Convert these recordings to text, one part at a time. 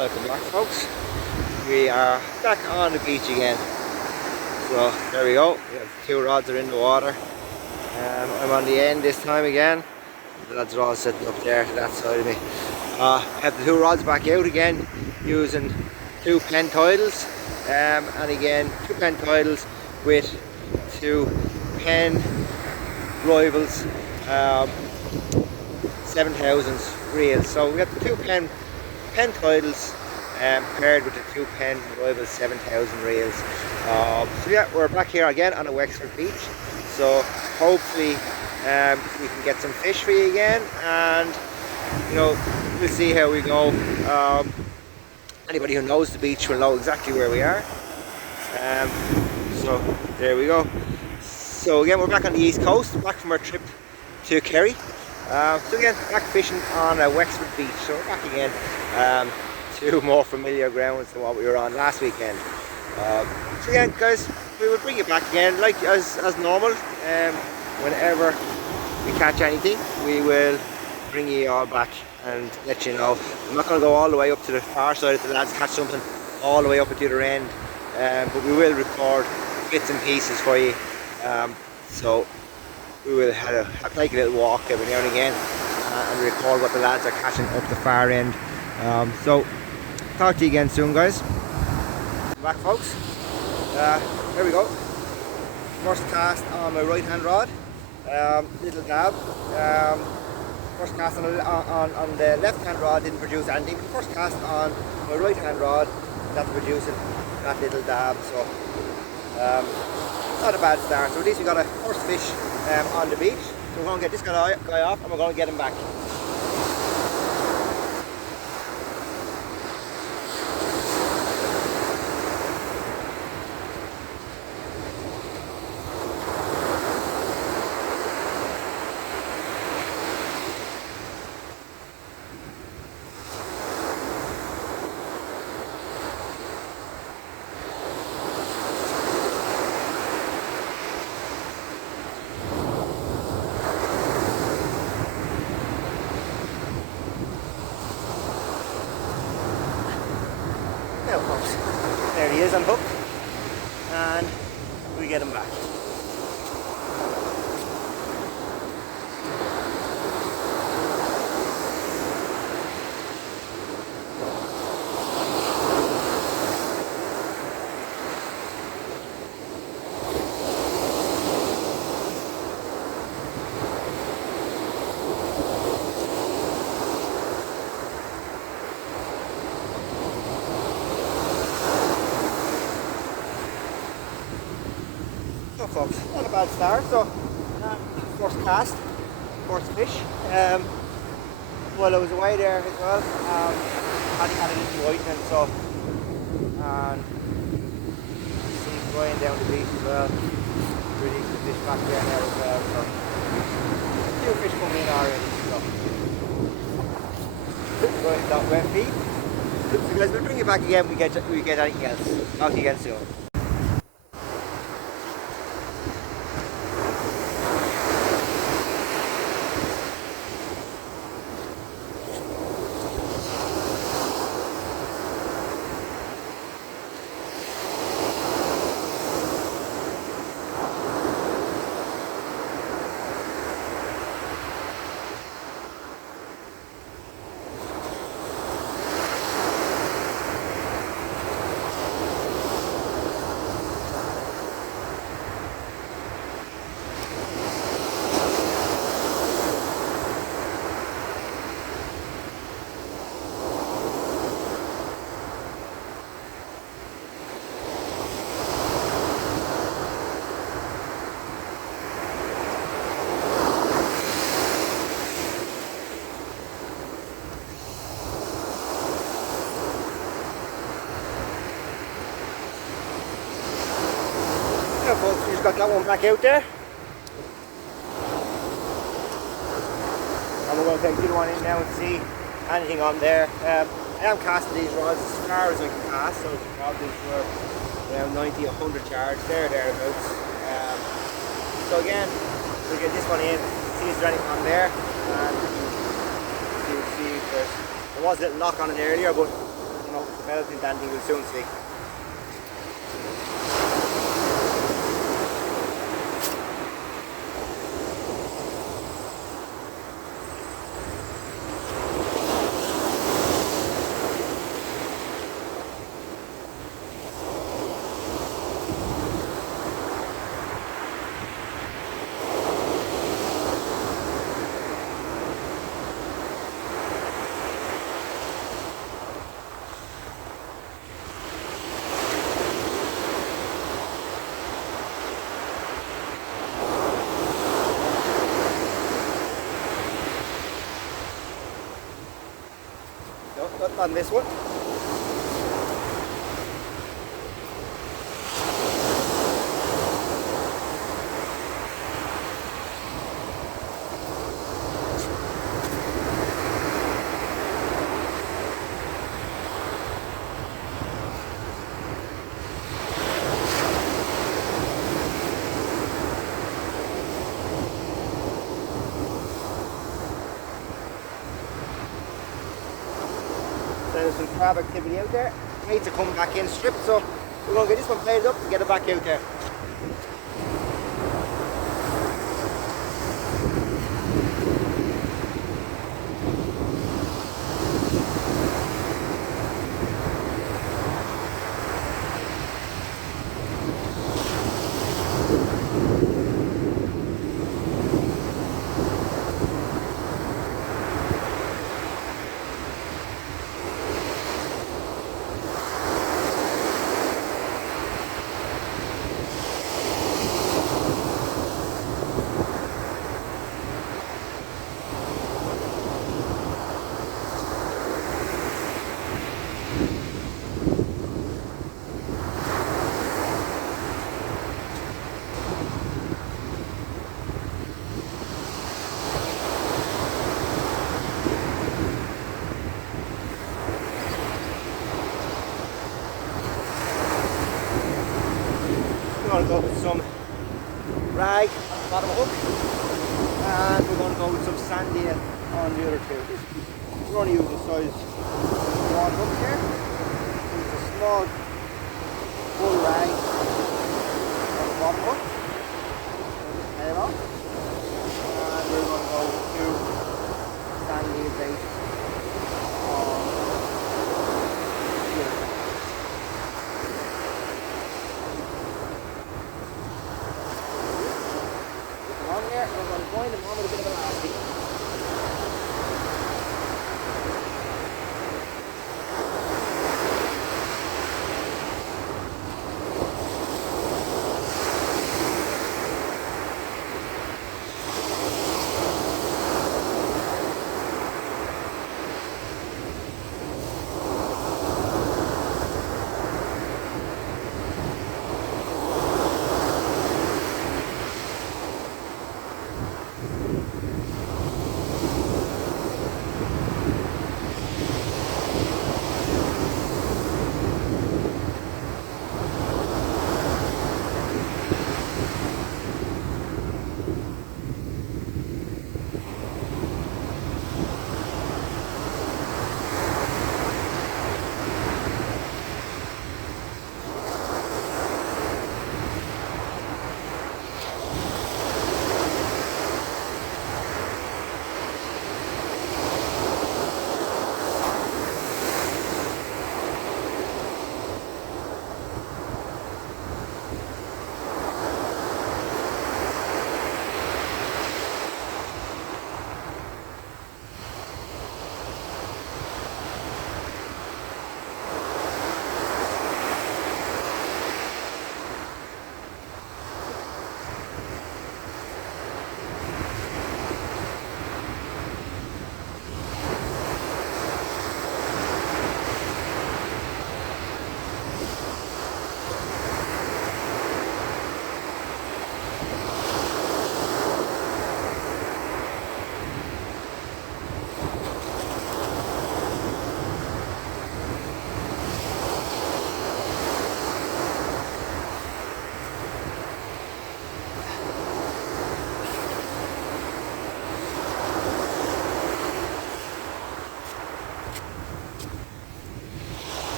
Welcome back, folks. We are back on the beach again. So there we go. We have two rods are in the water. I'm on the end this time again. The lads are all sitting up there to that side of me. I have the two rods back out again using two pen titles. And again, two pen titles with two pen rivals 7000s reels. So we have the two pen titles paired with the two pen rivals 7000 reels. So yeah, we're back here again on a Wexford beach. So hopefully we can get some fish for you again, and you know, we'll see how we go. Anybody who knows the beach will know exactly where we are. So there we go. So again, we're back on the east coast, back from our trip to Kerry. So again, back fishing on a Wexford beach. So we're back again to more familiar grounds than what we were on last weekend. So again, guys, we will bring you back again, like as normal. Whenever we catch anything, we will bring you all back and let you know. I'm not going to go all the way up to the far side if the lads catch something all the way up at the other end, but we will record bits and pieces for you. So we will take a little walk every now and again and record what the lads are catching up the far end. So talk to you again soon, guys. Back, folks. Here we go. First cast on my right hand rod. Little dab. First cast on the left hand rod didn't produce anything. First cast on my right hand rod, that's producing that little dab. So not a bad start. So at least we got a first fish on the beach. So we're going to get this guy off and we're going to get him back. Now, folks, there he is on hook, and we get him back. So folks, not a bad start. So first cast, first fish. While I was away there as well, had a little whitening, so and see Brian down the beach as well. Released the fish back there now as well. So two fish coming in already. So Brian's got wet feet. So guys, we'll bring you back again. We get anything else. Talk to you again soon. Folks, we just got that one back out there, and we're going to take the other one in now and see anything on there. I am casting these rods as far as I can cast, so probably for around 90 or 100 yards thereabouts. So again, we'll get this one in, see if there's anything on there, and see if there was a little lock on it earlier, but anything dandy, we'll soon see. Not on this one. There's some crab activity out there. Mates are coming back in stripped, so we're going to get this one played up and get it back out there. We're going to go with some rag on the bottom hook, and we're going to go with some sandy on the other two. We're only using size 1 hook here. Use a small full rag on the bottom hook. Head off, and we're going to go with 2 sandy bait on the other two. There, we're going to join them on with a bit of elastic.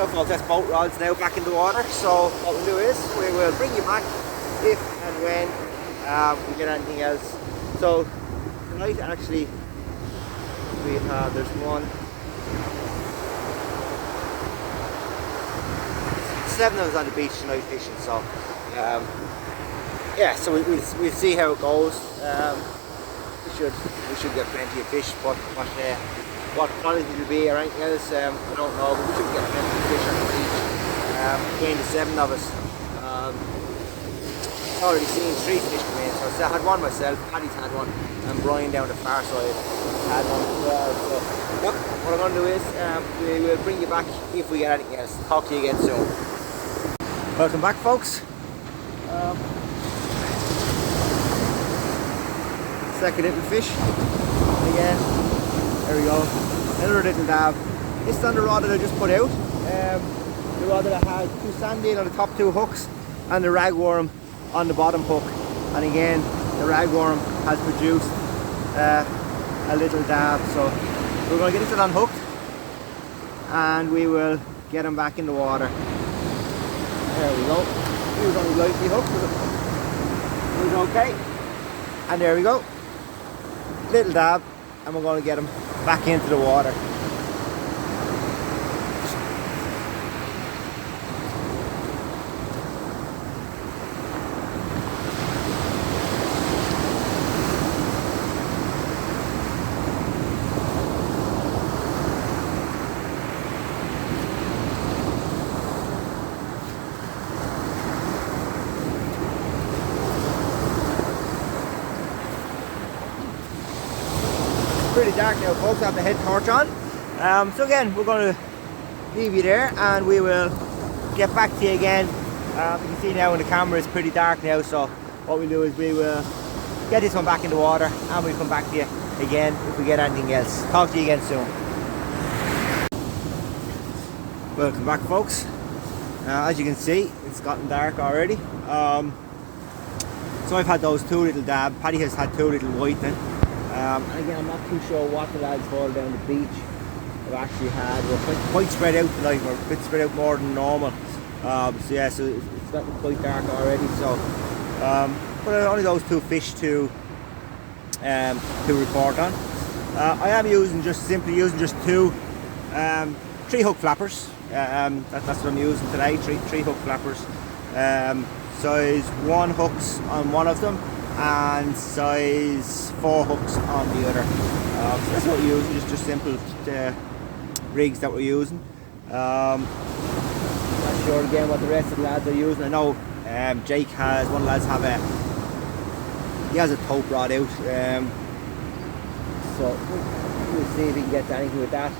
Well folks, that's boat rods now back in the water. So what we'll do is we will bring you back if and when we get anything else. So tonight actually we have, there's one, 7 of us on the beach tonight fishing. So yeah, so we'll see how it goes. We should get plenty of fish, but what quality it will be or anything else, I don't know, but we should get plenty of fish on the beach. Between the 7 of us. Already seen 3 fish come in, so I had one myself, Paddy's had one, and Brian down the far side had one as well. So yep, what I'm going to do is we will bring you back if we get anything else. Talk to you again soon. Welcome back folks. Second little fish. Again, there we go. Another little dab. This is on the rod that I just put out. The rod that I had 2 sandine on the top 2 hooks and the ragworm on the bottom hook. And again, the ragworm has produced a little dab. So we're going to get this one unhooked and we will get him back in the water. There we go. He was only lightly hooked, but it was okay. And there we go. Little dab, and we're going to get him back into the water. Pretty dark now folks, I have the head torch on. So again, we're going to leave you there and we will get back to you again. You can see now in the camera it's pretty dark now, so what we'll do is we will get this one back in the water and we'll come back to you again if we get anything else. Talk to you again soon. Welcome back folks. As you can see, it's gotten dark already. So I've had those 2 little dabs. Paddy has had 2 little whitening. And again, I'm not too sure what the lads hauled down the beach have actually had. We're quite spread out tonight. We're a bit spread out more than normal. So yeah, so it's gotten quite dark already. So, but only those 2 fish to report on. I am simply using just 2 3 hook flappers. That's what I'm using today. 3 hook flappers. Size 1 hooks on one of them, and size 4 hooks on the other. So that's what we're using, just simple rigs that we're using. Not sure again what the rest of the lads are using. I know Jake has, one of the lads he has a taupe rod out. So we'll see if he can get to anything with that.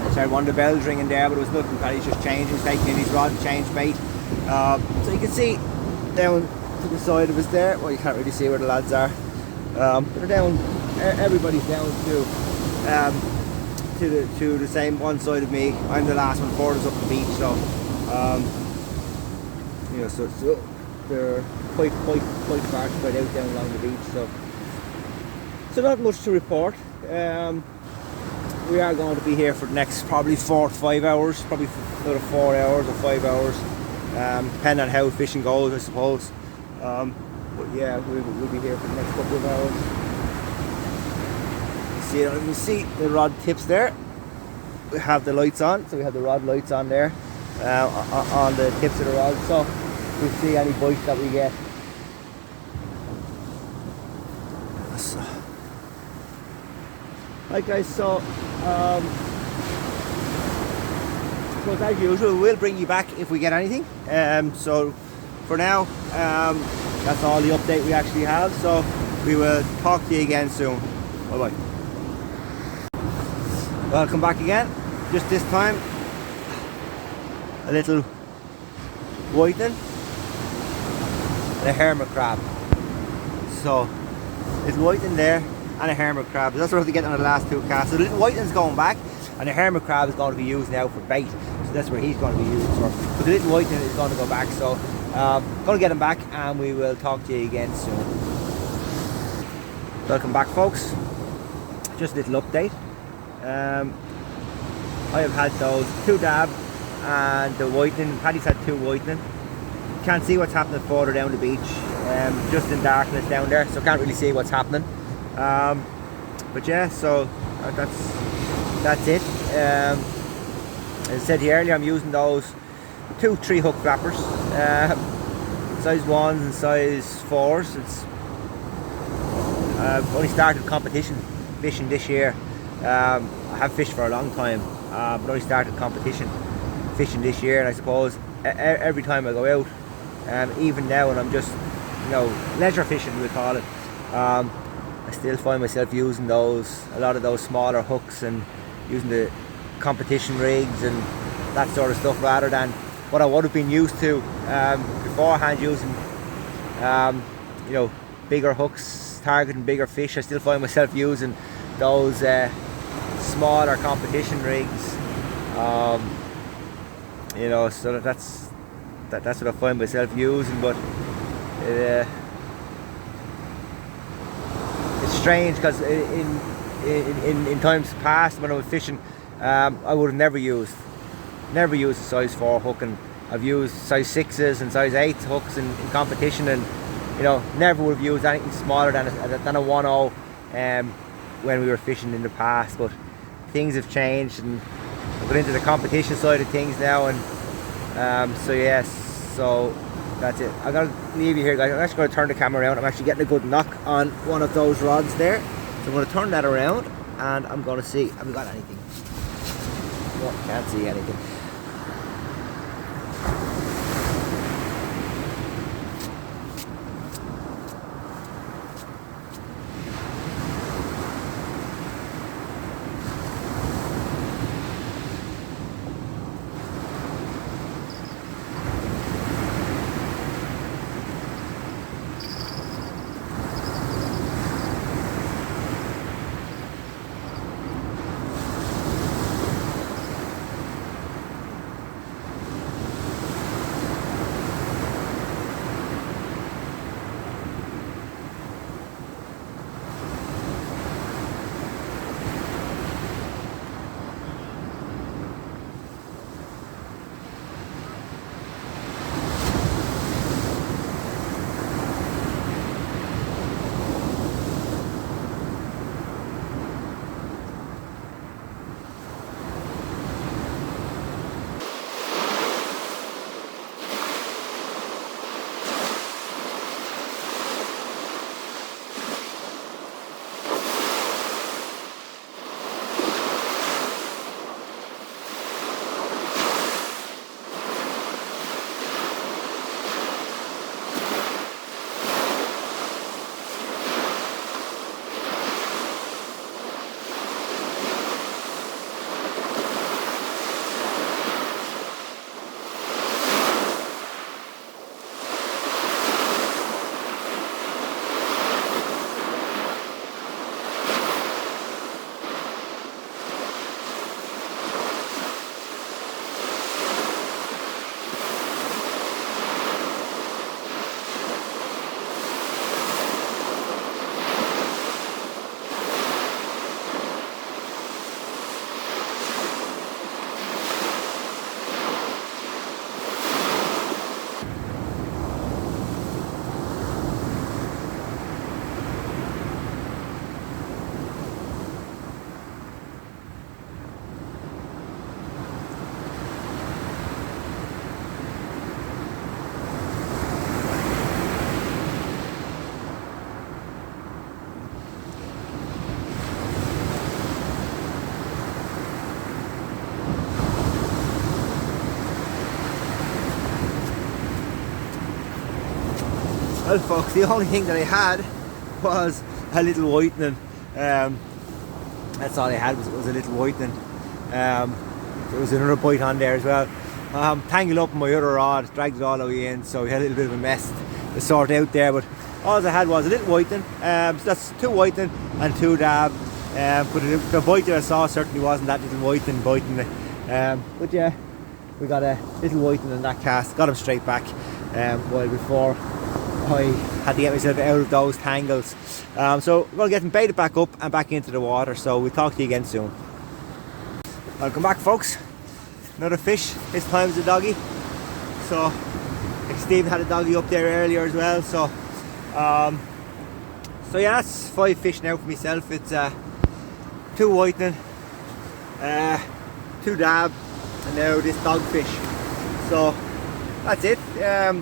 I heard one of the bells ringing there, but it was nothing. Paddy's just changing, he's taking in his rod to change bait. So you can see down to the side of us there, well you can't really see where the lads are, but they're down, everybody's down to the same one side of me. I'm the last one furthest up the beach, so you know, so they're quite far spread out down along the beach, so not much to report. We are going to be here for the next probably 4 to 5 hours, probably another 4 hours or 5 hours, depending on how fishing goes, I suppose. But yeah, we'll be here for the next couple of hours. You can see the rod tips there. We have the lights on, so we have the rod lights on there on the tips of the rod, so we'll see any bites that we get. So, right guys, so as usual we'll bring you back if we get anything. So for now, that's all the update we actually have, so we will talk to you again soon. Bye bye. Welcome back again. Just this time a little whitening and a hermit crab. So little whitening there and a hermit crab. That's what we're getting on the last 2 casts. So the little whitening's going back and the hermit crab is going to be used now for bait. So that's where he's going to be used for. But the little whitening is going to go back. So going to get him back and we will talk to you again soon. Welcome back folks. Just a little update. I have had those 2 dab and the whitening. Paddy's had 2 whitening. Can't see what's happening further down the beach, just in darkness down there, so can't really see what's happening. But yeah, so that's it. As I said here earlier, I'm using those 2 3-hook flappers, size 1s and size 4s. I've only started competition fishing this year. I have fished for a long time, but only started competition fishing this year, and I suppose every time I go out, even now when I'm just, leisure fishing we call it, I still find myself using a lot of those smaller hooks and using the competition rigs and that sort of stuff, rather than what I would have been used to beforehand, using bigger hooks, targeting bigger fish. I still find myself using those smaller competition rigs, so that's what I find myself using. But it's strange, because in times past when I was fishing, I would have never used a size 4 hook, and I've used size 6s and size 8 hooks in competition, and never would have used anything smaller than a 1/0 when we were fishing in the past. But things have changed, and I've got into the competition side of things now, and so yes, so that's it. I'm going to leave you here, guys. I'm actually going to turn the camera around. I'm actually getting a good knock on one of those rods there, so I'm going to turn that around, and I'm going to see, have we got anything? No, can't see anything. Well folks, the only thing that I had was a little whitening. That's all I had, was a little whitening. There was another bite on there as well. Tangled up in my other rod, dragged it all the way in, so we had a little bit of a mess to sort out there. But all I had was a little whitening. So that's 2 whitening and 2 dab. But the bite that I saw certainly wasn't that little whitening biting it. But yeah, we got a little whitening in that cast. Got him straight back. While before I had to get myself out of those tangles. So we're going to get them baited back up and back into the water. So we'll talk to you again soon. Welcome back, folks. Another fish. This time it's a doggy. So Steve had a doggy up there earlier as well. So yeah, that's 5 fish now for myself. It's 2 whitening, 2 dab, and now this dogfish. So that's it. I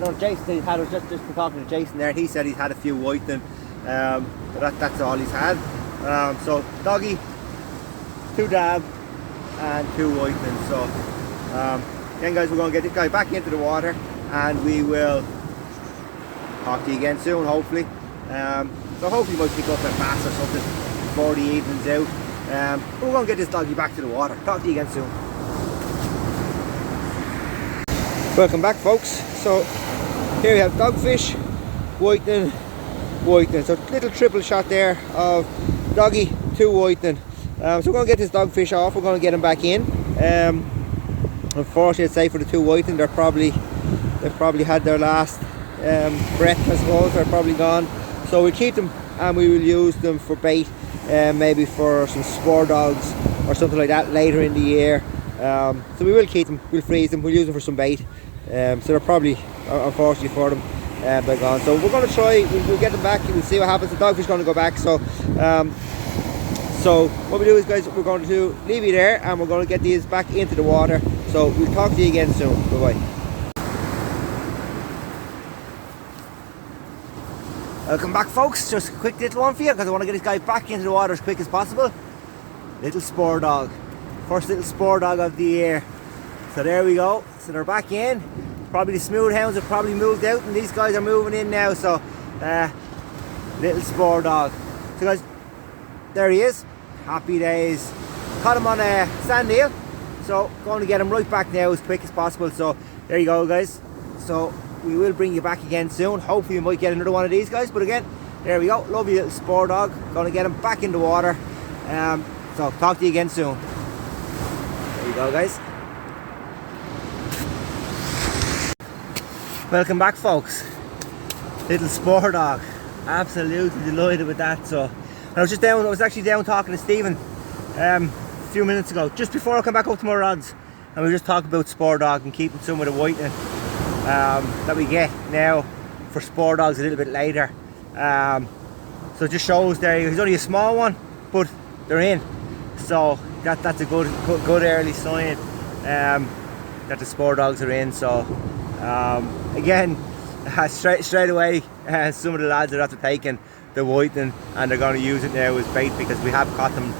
don't know, Jason had, I was just talking to Jason there. He said he's had a few whitening, but that's all he's had. So doggy, 2 dab, and 2 whitening. So then, guys, we're going to get this guy back into the water, and we will talk to you again soon, hopefully. So hopefully we might pick up a bass or something before the evening's out. But we're going to get this doggy back to the water. Talk to you again soon. Welcome back, folks. So here we have dogfish, whitening, whitening. So little triple shot there of doggy, 2 whitening. So we're going to get this dogfish off. We're going to get him back in. Unfortunately, I'd say for the 2 whitening, they've probably had their last breath, I suppose. They're probably gone. So we'll keep them and we will use them for bait, maybe for some Spurdogs or something like that later in the year. So we will keep them, we'll freeze them, we'll use them for some bait. So they're probably, unfortunately for them, they're gone. So we're going to try, we'll get them back, we'll see what happens. The dogfish going to go back. So what we do is, guys, we're going to leave you there and we're going to get these back into the water. So we'll talk to you again soon. Bye bye. Welcome back, folks. Just a quick little one for you because I want to get this guy back into the water as quick as possible. Little Spurdog. First little Spurdog of the year. So there we go. So they're back in. Probably the smooth hounds have probably moved out and these guys are moving in now. So little Spurdog. So, guys, there he is. Happy days. Caught him on a sand eel. So going to get him right back now as quick as possible. So there you go, guys. So we will bring you back again soon. Hopefully we might get another one of these guys. But again, there we go. Lovely little Spurdog. Going to get him back in the water. So talk to you again soon. There you go, guys. Welcome back, folks. Little Spurdog. Absolutely delighted with that. So I was actually down talking to Stephen a few minutes ago, just before I come back up to my rods, and we were just talking about Spurdog and keeping some of the whitening that we get now for Spurdogs a little bit later. So it just shows there, he's only a small one, but they're in. So that's a good early sign that the Spurdogs are in. So again, straight away, some of the lads are after taking the whitening and they're going to use it now as bait because we have caught them.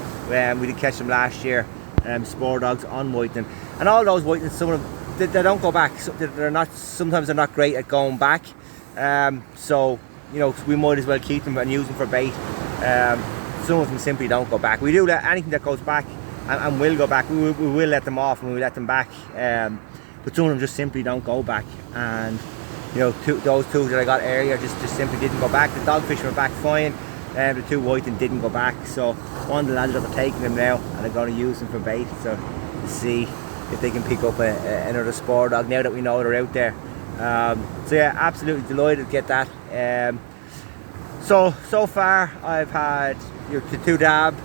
We did catch them last year, Spurdogs on whitening, and all those whitenings, some of them they don't go back. So they're not. Sometimes they're not great at going back. So you know, we might as well keep them and use them for bait. Some of them simply don't go back. We do let anything that goes back and will go back. We will let them off and we let them back. But some of them just simply don't go back. And you know, those 2 that I got earlier just simply didn't go back. The dogfish were back fine, and the 2 whitening didn't go back. So one of the lads are taking them now, and they're going to use them for bait. So to see if they can pick up another Spurdog now that we know they're out there. So yeah, absolutely delighted to get that. So far I've had 2 dab,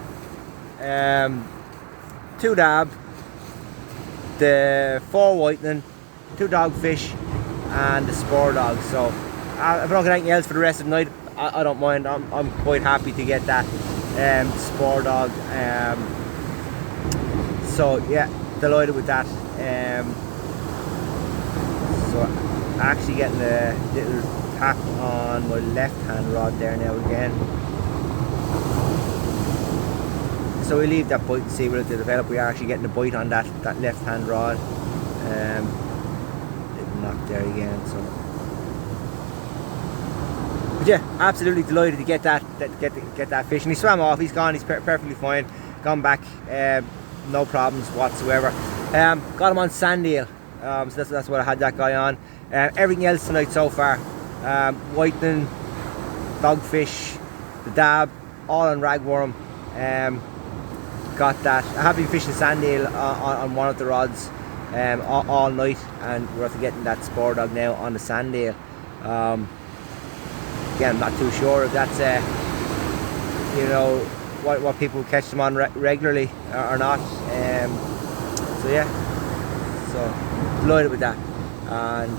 the 4 whitening, 2 dogfish, and the Spurdog. So if I don't get anything else for the rest of the night, I don't mind. I'm quite happy to get that Spurdog. So yeah, delighted with that. So actually getting a little tap on my left hand rod there now again. So we leave that bite and see what it develop. We are actually getting a bite on that left hand rod. Little knock there again. So, but yeah, absolutely delighted to get that fish. And he swam off. He's gone. He's perfectly fine. Gone back. No problems whatsoever. Got him on sand eel. So that's what I had that guy on. Everything else tonight so far, whitening, dogfish, the dab, all on ragworm. Got that. I have been fishing sand eel on one of the rods all night, and we're after getting that Spurdog now on the sand eel. Again, I'm not too sure if that's you know, what people catch them on regularly or not. So yeah, so delighted with that, and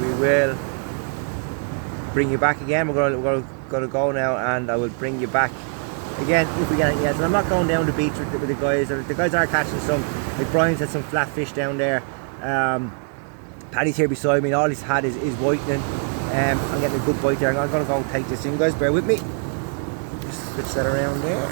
we will bring you back again. We're going to go now, and I will bring you back again if we get it. Yes, and I'm not going down the beach with the guys. The guys are catching some. Like Brian's had some flat fish down there. Paddy's here beside me, and all he's had is whitening. I'm getting a good bite there. I'm going to go and take this in, guys. Bear with me. Just switch that around there.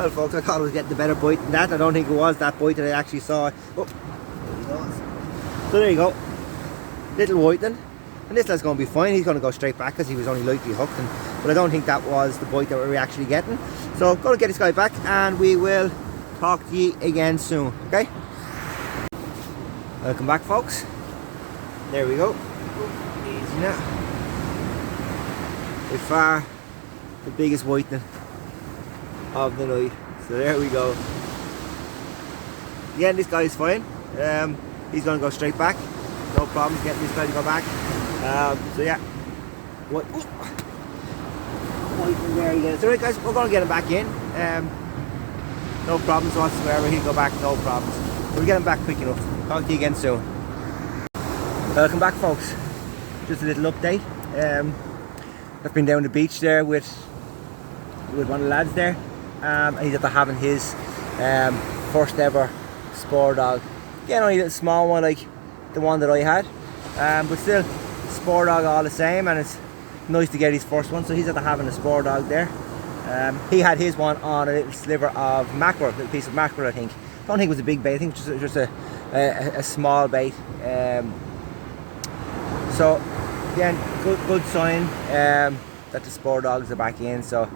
Well folks, I thought I was getting a better bite than that. I don't think it was that bite that I actually saw. Oh, there he goes. So there you go. Little whitening. And this lad's going to be fine. He's going to go straight back because he was only lightly hooked. But I don't think that was the bite that we were actually getting. So I'm going to get this guy back, and we will talk to you again soon. Okay? Welcome back folks. There we go. Easy now. By far the biggest whitening of the night. So there we go. Again, this guy is fine. He's going to go straight back. No problems getting this guy to go back. So yeah. What? There he is. So right guys, we're going to get him back in. No problems whatsoever. He'll go back, no problems. We'll get him back quick enough. Talk to you again soon. Welcome back folks. Just a little update. I've been down the beach there with one of the lads there. And he's after having his first ever Spurdog. Again, only a little small one like the one that I had, but still Spurdog all the same, and it's nice to get his first one. So he's after having a Spurdog there. He had his one on a little sliver of mackerel, a little piece of mackerel I think. I don't think it was a big bait, I think it was just a small bait. So again, good sign that the Spurdogs are back in. So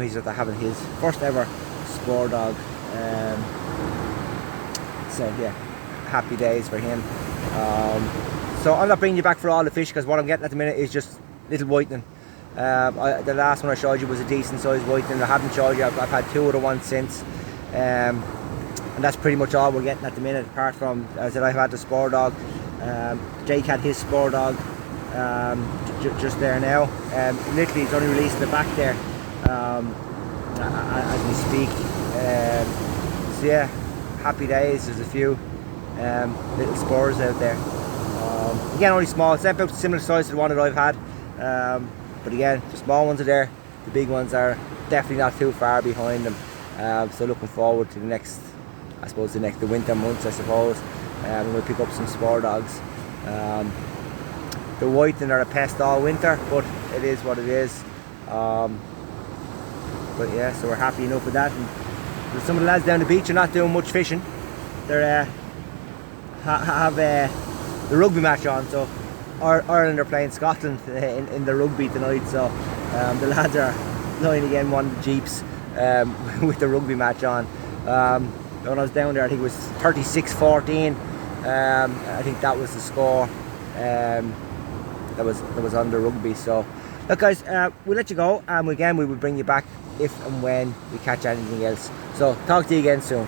he's after having his first ever Spurdog. So yeah, happy days for him. So I'm not bringing you back for all the fish because what I'm getting at the minute is just little whitening. The last one I showed you was a decent sized whitening. I haven't showed you, I've had two other ones since. And that's pretty much all we're getting at the minute, apart from, as I said, I've had the Spurdog. Jake had his Spurdog just there now. Literally he's only releasing the back there as we speak. So yeah, happy days. There's a few little spurs out there. Again, only small. It's about similar size to the one that I've had. But again, the small ones are there. The big ones are definitely not too far behind them. So looking forward to the next, I suppose the winter months, I suppose. We'll pick up some Spurdogs. The whitening are a pest all winter, but it is what it is. But yeah, so we're happy enough with that. And some of the lads down the beach are not doing much fishing. They're have the rugby match on, so Ireland are playing Scotland in the rugby tonight. So the lads are lying again one of the jeeps with the rugby match on. When I was down there, I think it was 36-14. I think that was the score. That was on the rugby. So look guys, we'll let you go, and again we will bring you back if and when we catch anything else. So talk to you again soon.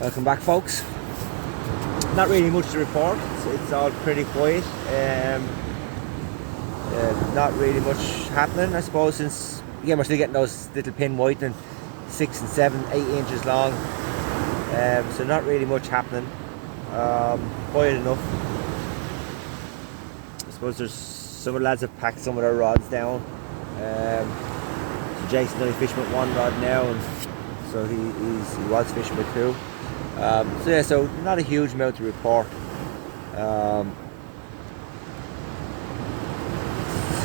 Welcome back folks. not really much to report. It's all pretty quiet. Not really much happening, I suppose, since again we're still getting those little pin whitening, 6 and 7, 8 inches long. So not really much happening. Quiet enough. I suppose there's some of the lads have packed some of their rods down. So Jason only fishing with one rod now, and so he was fishing with two. So yeah, so not a huge amount to report.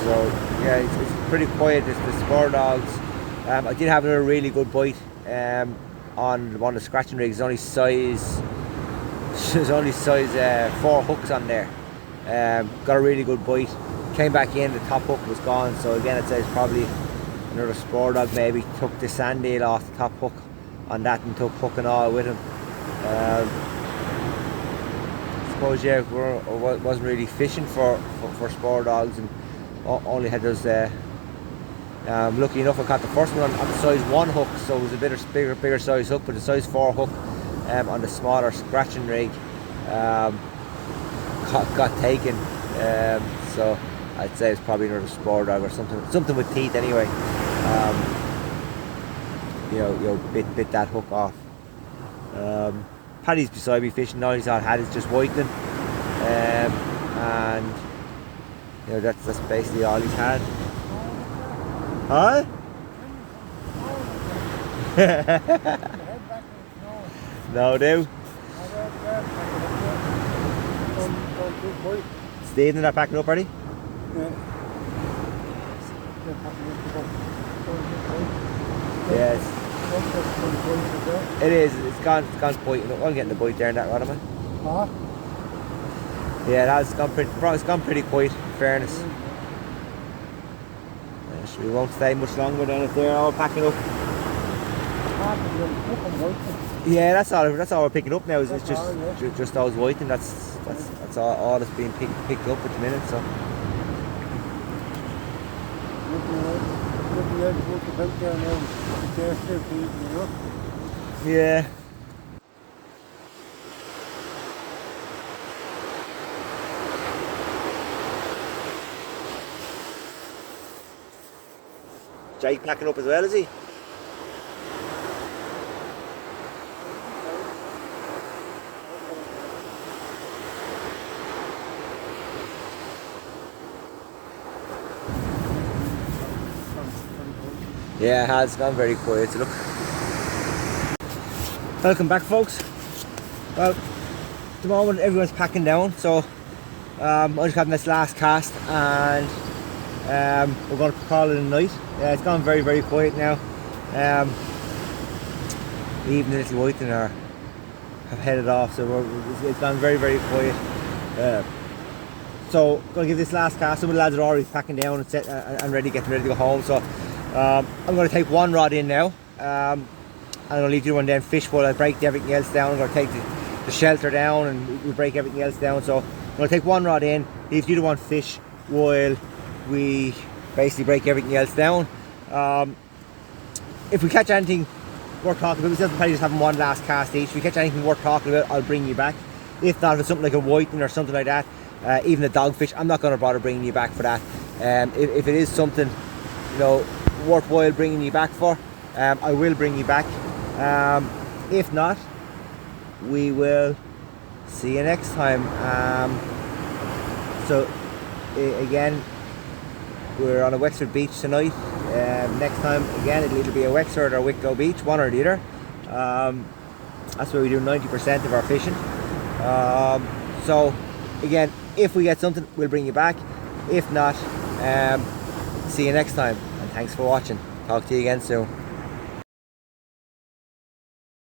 So yeah, it's pretty quiet. It's the Spurdogs. I did have a really good bite on one of the scratching rigs. There's only size 4 hooks on there. Got a really good bite. Came back in, the top hook was gone. So again, I'd say it's probably another Spurdog. Maybe took the sand eel off the top hook on that and took hook and all with him. I suppose yeah, wasn't really fishing for Spurdogs, and only had those. Lucky enough, I caught the first one on the size 1 hook, so it was a bigger size hook, but the size 4 hook on the smaller scratching rig got taken. So I'd say it's probably another Spurdog or something with teeth anyway. Bit that hook off. Paddy's beside me fishing now. He's all had is just whitening, and that's basically all he's had. Huh? No, do. Steve, they're packing up already? Yes. It is. It's gone biting. I'm getting the bite there in that rod, am I? Huh? Yeah, it has gone pretty quiet, in fairness. We won't stay much longer then if they're all packing up. Yeah, that's all we're picking up now. Is it's just those whiting. That's all that's being picked up at the minute. So. Yeah. Jake packing up as well, is he? Yeah, it has gone very quiet. So look. Welcome back, folks. Well, at the moment everyone's packing down, so I'm just having this last cast, and we're going to call it a night. It's gone very, very quiet now. Even the little whiting have headed off, so it's gone very, very quiet. So going to give this last cast. Some of the lads are already packing down and getting ready to go home. So I'm going to take one rod in now. And I'll leave the other one then fish while I break everything else down. I'm going to take the shelter down and we break everything else down. So I'm going to take one rod in, leave the other one fish while we basically break everything else down. If we catch anything worth talking about, instead of probably just having one last cast each, if we catch anything worth talking about, I'll bring you back. If not, if it's something like a whiting or something like that, even a dogfish, I'm not going to bother bringing you back for that. If it is something, worthwhile bringing you back for, I will bring you back. If not, we will see you next time. So again, we're on a Wexford beach tonight. Next time again it'll be a Wexford or Wicklow beach, one or the other. That's where we do 90% of our fishing. So again, if we get something, we'll bring you back. If not, see you next time, and thanks for watching. Talk to you again soon.